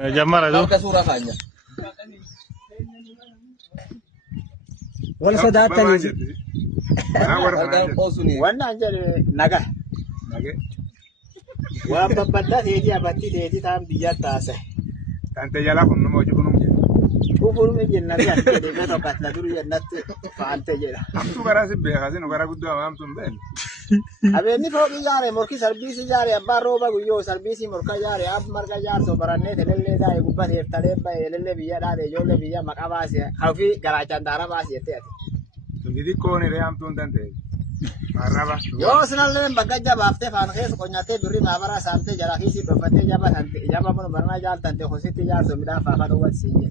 جمرة دو كسورة خانية ولا صدات تاني وانا انجل نجح وببدا تيجي ابتي تيجي تام ديا تاسه انت يلا كن موجود كن وفول من جنة كده توقعت لا دوري جنة فانت جيلا امتو غراس بيغازين وغرا غدو امتم بين أبني فوق يجاري مركي سربيس يجاري أبا روبا غيو سربيسي مركا يجاري أب مركا يجار سوبرانة تللي دا يقبل يفتري با يللي بيا دا يجول بيا مكاباسي خافي غراچان دارا باسي تيات تندي كوني ريام تون تنتي maraba yo sinalle bagaja bafte fan khis konyate duri mabara sante jara khisi bafate jaba tante jaba mon barna jal tante khositi jar so mida fa fa do wasiye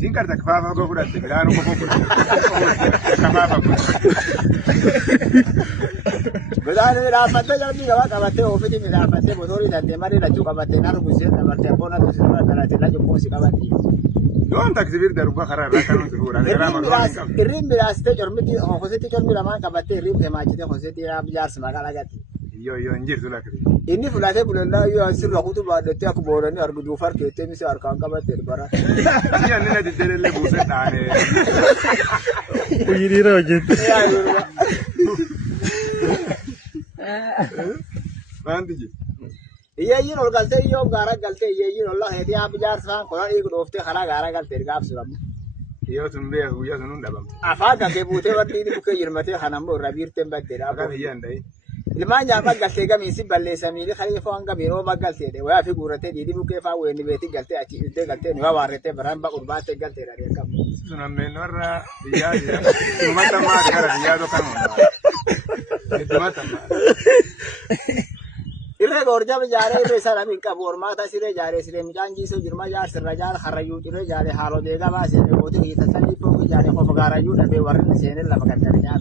sinkar tak fa fa go kudatte grano ko ko kafafa bedane mira fate jar mi gaba kabate ofiti mira fate bodori tante mari la chuka bate naru busi na bate bona to sura dala tela jo posi kabati don takzibir daruba khara rakanu dura grama irim mira ste jormiti khositi jormira man kabate irim ke majite khositi ab jar smaga lagati yo njir zulakri inni fulate bulalla yo asirra kutuba dete akborani argu far kete mi se arkan kabate bara ya nina didele busa tane uyirira wajit bandiji iya yin ol galte yo gara galte iya yin Allah hedi ab jar san kola ik dofte khala gara galte gaf suram yo tumbe yo sunun dabam afaga ke bute wadi buke yirmate hanambo rabirte badde kan yandai ilmanya bagalte ga misi balle samili khalifa anga biro bagalte de wa fi gurate di buke fa weni beti galte aci de galte no warete baramba urbate galte rare kam sunan menora diya tumata ma gara diya do kan tumata ma irre gorja jare be sara min ka bor mata sire jare sire mijanji so jirma jar sirra jar kharayu tire jare halo de ga ba se bote ki tasali ko jare ko fagara yu da be warne sene la makan nya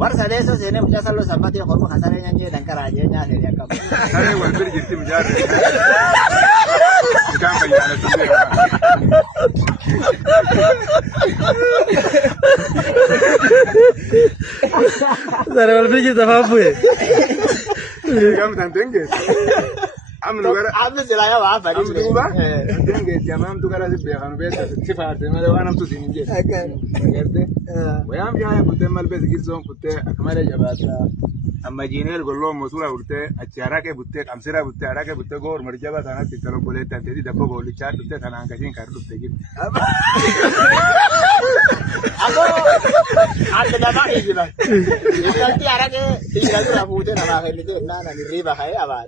war sale so sene muja salo sabati ko khasare nya dan karaje nya se ya kam sare wal bir jitti mujar kan bayana tumbe sare wal bir jitti fafu kam tantenge am lugara am sila ya wa fari am duba tantenge jamam tu gara sibbe khanu be sifate ma do anam tu dinje gerte wayam ya kutte mal be zigirson kutte akmale jabata amma jinel gollo mosura urte achara ke butte kamsira butte ara ke butte gor marjaba sana tikaro bole tante di dabbo goli chat butte sana angajin kar dutte git abo ande da ba ijiba ikalti ara ke tira dura bute na ba ke ke na ni riba hai aba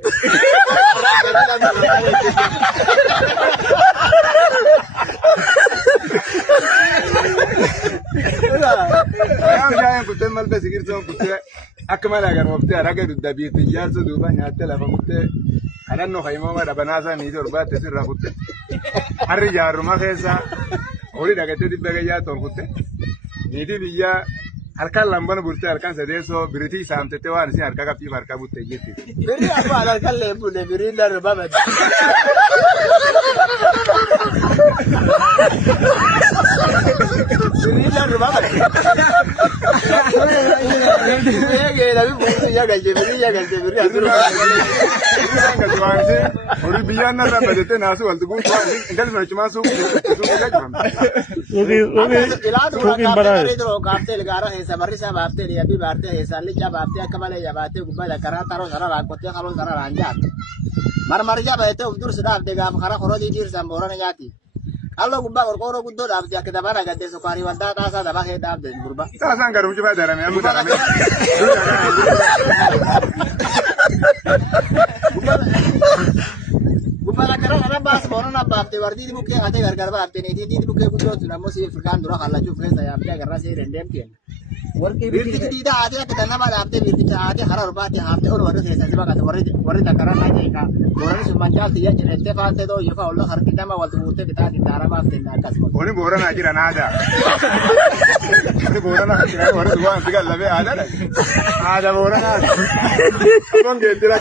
wayam ya kutte mal be zigirson kutte akmala agar waqti araga dudabi tijarso duba nyaate la famutte alanno khaymo ma dabanasa ni jorba tesira kutte arri jaru ma khesa ori dagate dibbe ya ton kutte ni di biya harkan lamban burte harkan sadeso biriti samte te wan si harka kapi harka butte gitti biri apa ala kalle bule biri la rubaba biri la rubaba ye la bi bulu ya gaje biri azuru ka tuanse ori biya na da badete nasu wal dugu tuanse ingal ma chuma su ga jam oke bara kaarte gara है समरी साहब आपते लिए अभी बातें है साली जब आपते कमले जब आते गुब्बा करा तारो सारा राकोते खालो सारा रांजा मर जब आते उधर से आप देगा आप खरा खरो दी दिर संबोरा नहीं जाती allo gubba korkoro guddo dab jak dabara gadde sukari wanda ta sa daba he dab den gurba ta san garu jiba dara me amu dara me gubba la kara na bas bono na bapte wardi di buke ate gar gar bapte ne di buke guddo tuna mo si furkan dura khalla chu fresa ya apja garra se rendem ken warki di da ate ke tanna ba apte birti ta ate khara rubate hafte or warri se sa ba warri da kara na jaika warri sumanjal tiya jete faate do yufa ullo khar kitama wal tubute kita di dara bapte na kasmo oni bora na jira na ada oni bora na jira warri duwa bigal labe ada bora na kon ge tira